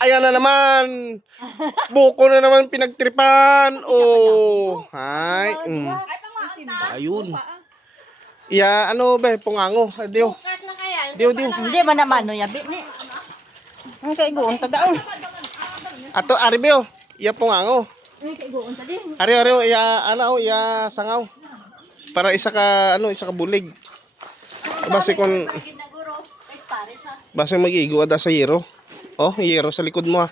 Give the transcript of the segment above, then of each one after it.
Ayan na naman. Buko na naman pinagtripan. Oh. Hay. Ayun. Iya, ano ba? Pungango. Diyo. Diyo. Hindi man naman no yabi ni. Ang kaiguon ta daon. Ato, aribyo. Iya pungango. Ay kaiguon ta din. Ari, iya, ano, iya, sangaw. Para isa ka, ano, isa ka bulig. Base kon, Ginaguro kay pare sa. base mag-igo ada sa yero. Oh, yero sa likod mo ah.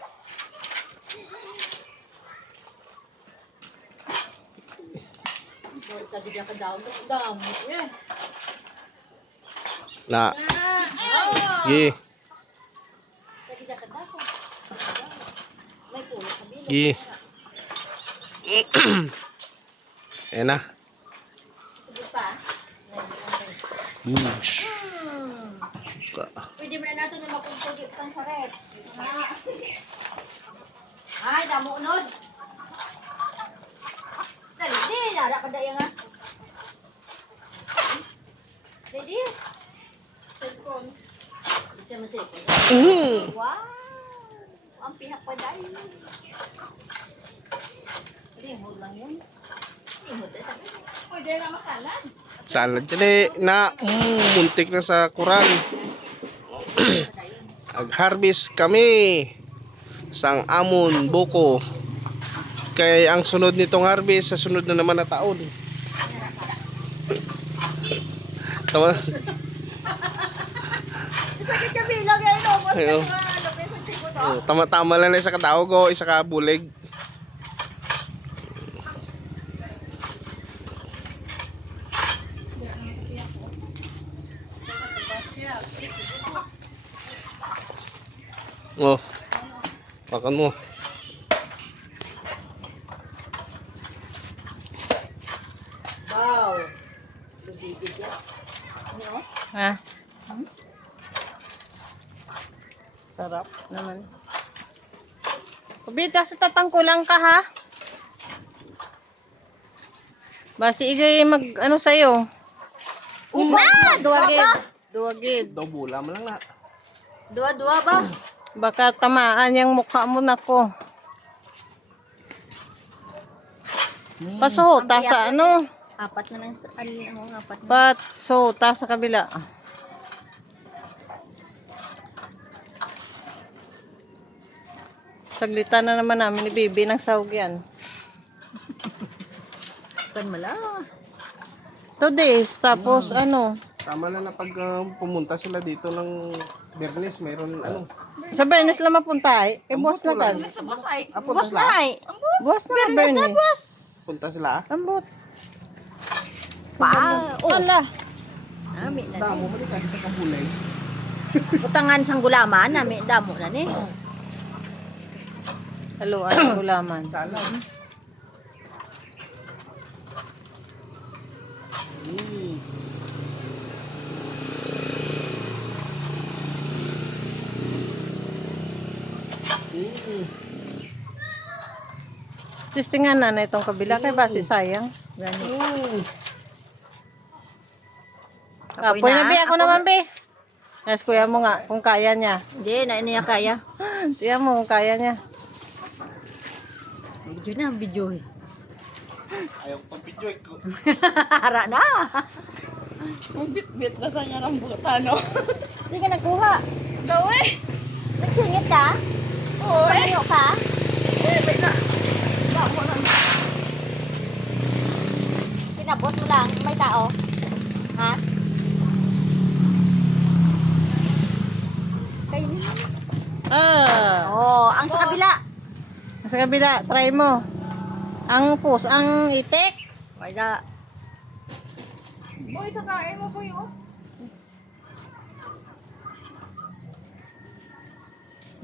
Sa gidya ka daw damo. Na. Gi. Sa gidya ka daw. May pulo sa bilo. Gi. Ayan na. Sige pa. Bush. Pwede mo na nato na makumpuli pang saret. Ay, damo unod. Dali, di, nara pa daya nga. Dali. Cellphone. Isa mo cellphone. Wow. Ang pihak pa dahil. Limod lang yun. Limod eh. Pwede na masalad. Salad dali na muntik na sa kural. Ag-harvest kami sang amon buko. Kay ang sunod nitong harvest sa sunod na naman na taon. Tama. Sakit ka bilang yan. Ayun. Tama-tama lang na isa ka tao ko, isa ka bulig. Oh, makan mo. Wow. Lubigid yan. Ano yun? Ha? Sarap naman. Pabita sa tatangkulang ka ha. Basi igay mag ano sa'yo. Duwagid. Duwagid. Daw bula mo lang na. Dua-dua ba? Baka tamaan yung mukha mo na ko. Pasuta sa ano. Apat na lang sa alin ang apat na. Pasuta sa kabila. Saglitan na naman namin ni Bibi ng sahog yan. Kan mala. 2 days. Tapos ano. Tama na pag pumunta sila dito ng Bernes, mayroon ano. Sa Bernes lang mapunta eh. Eh, buwas na ka. Sa bosay. Punta Buwas sila. na eh. Buwas na ka Bernes. Punta sila ah. Ambot. Pa. Oh. Ala. Nami na. Damo mo ka sa kabulay. Utangan sang gulaman nami damo na ni. Haluan ang gulaman. Salad. Testingan na itong kabila kay basi sayang. Gani. Apoy na bi ako naman bi. Yes, kuya mo nga kung kaya niya. Hindi na niya kaya. Tiyan mo kung kaya niya. Video na video. Ayaw pang video ko. Hara na. Bit-bit na sa nga ng buta, no? Hindi ka nagkuha. Daw eh. Nagsingit ka? Oo. Panayo ka? Wait na. Pinabot mo lang. May tao. Ha? Kainin mo. Oh, ang sa kabila. Sa kabila, try mo. Ang pus, ang itik. Wala. Uy, sakain mo po yun.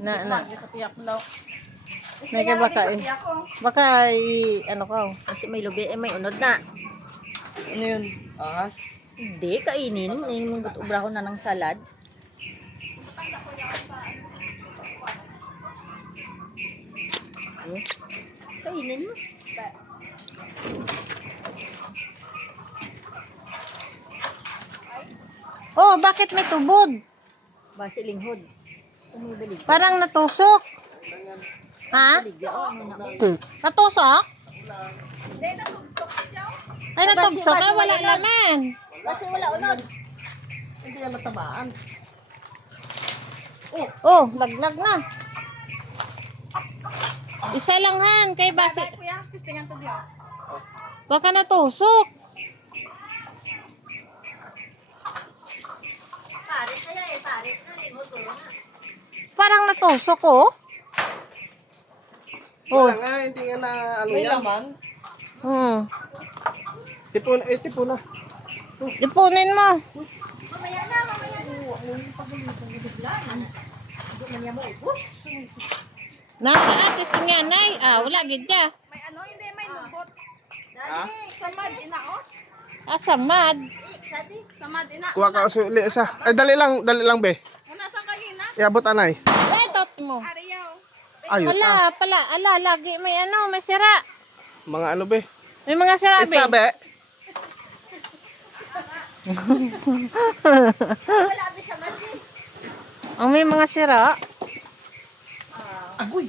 Na. Sa piyak mo. May ka baka eh. Baka ano ka. Kasi may lubi, may unod na. Ano yun? Ahas? Hindi, kainin. Kainin mong but-ubra ko na ng salad. Kainin mo. Oh, bakit may tubod? Base linghod. Tumibalik. Parang natusok. Ha? Baligya, oh, ano na. Natusok? Ay, natugsok. Ay, wala naman. Kasi wala unod. Hindi yan natabaan. Oh, laglag na. Isa lang han, kay base. Kuya, pistingan to diyo. Baka natusok. Paris kaya eh, Paris na. Limot ko na. Parang natusok oh. Oh. Wala nga, hindi nga na ano yan. Tipon, tipon na. Ipunin mo. Mamaya na, mamaya na. Wala na. Hindi man niya mo ubos. Nakaatis nga nay. Ah, wala gid ya. May ano, hindi may lubot. Ha? Samad ina oh. Asamad. Sadi. Samad ina. Kuha ka usuli isa. Ay, dali lang be. Una sa kagina. Iabot anay. Ay, tot mo. Ariyaw. Ayun. Wala, pala. Ala, lagi may ano, may sira. Mga ano be? May mga sira, be. Itsabe. Wala abi sa mandin. Ang may mga sira. Agoy.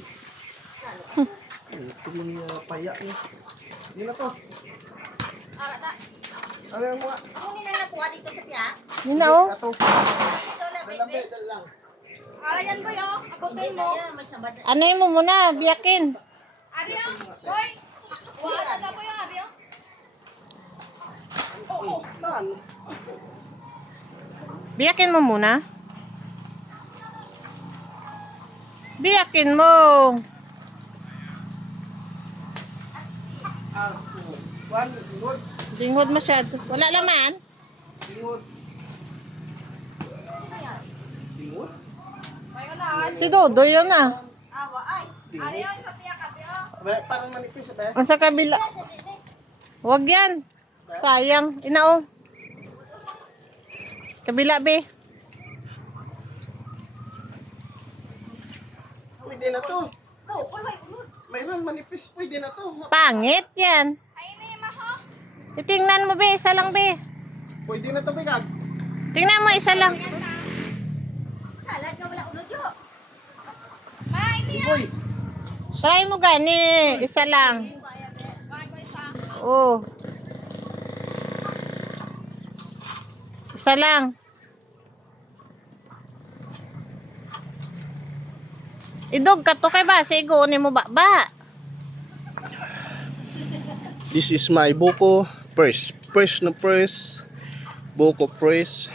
Ito yung paya niya. Yun na to. Ano yung mga? Ako ni nang nakuha dito sa tiyak. Yun na oh. Ato. Dito lang, Dalang be, baby. dalang. Arayan ko yo. Abutin mo. Ayan, may sabad. Ano mo muna, biyakin. Ariyaw. Boy. Wala na ko yo, ariyaw. Saan? Biyakin mo muna. Biyakin mo. One, good. Dingod masyado. Wala laman. Good. Good. May unan. Si Dodo yun ah. Awa ay. Ariyaw sa tiyak ariyaw. Be, parang manipis be. Ang sa kabila. Wag yan. Sayang. Inao. Kabila be. Pwede na to. No, wala unod. Mayroon manipis, pwede na to. Pangit yan. Ay ni maho. Itingnan mo be. Isa lang be. Pwede na to bigag. Tingnan mo isa lang. Salad nga wala unod yo. May ni. Uy, Try mo gani. Isa lang. May ko isa. Oh. Isa lang. Idog ka to kay ba? Sigo ni mo ba? this is my buko press. Press na press. Buko press.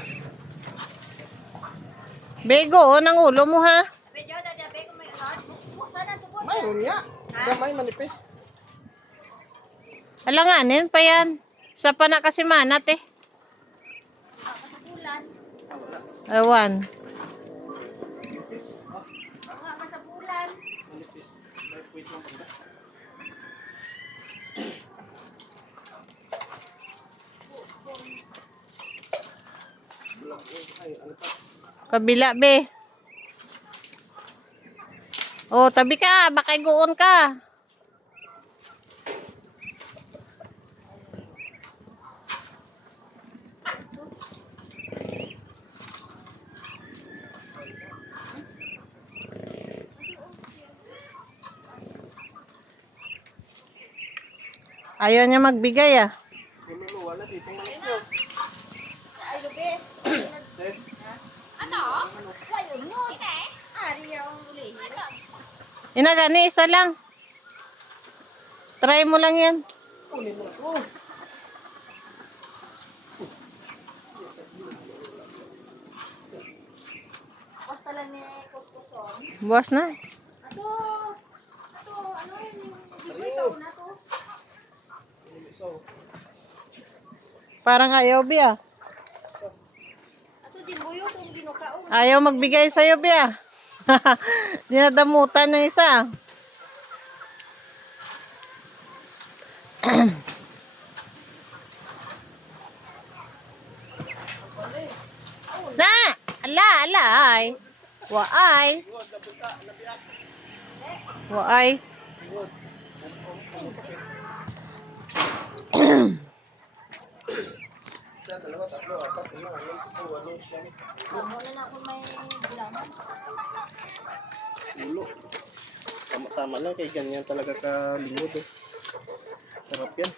Bego, oh, nang ulo mo ha. Medyo dadabi ko may unod. Buksan na tubod. Mayroon niya. Gamay manipis. Alanganin pa yan. Sa pa na kasi manat eh. Bulan. Ewan. Nga sa bulan. Kabila be. Oh, tabi ka. Baka iguon ka. Ayaw niya magbigay ah. Lululuwa na dito manipis. Ay, lubi. Ano? Wala unod. Ari ang uli. Inagani, isa lang. Try mo lang yan. Basta lang ni kuskuson. Buwas na. Ato, ano yun, yung ikaw na to. Parang ayaw biya. Ato, ginbuyo kung ginukaon. Ayaw magbigay sa'yo biya. Dinadamutan ng isa. Na! Ala, ay. Waay. Waay. Isa, dalawa, tatlo, apat, lima, anim, pito, walo, siyam, Amo na na kung may bilangan. ulo. Tama-tama lang kay ganyan talaga kalingod. Sarap yan.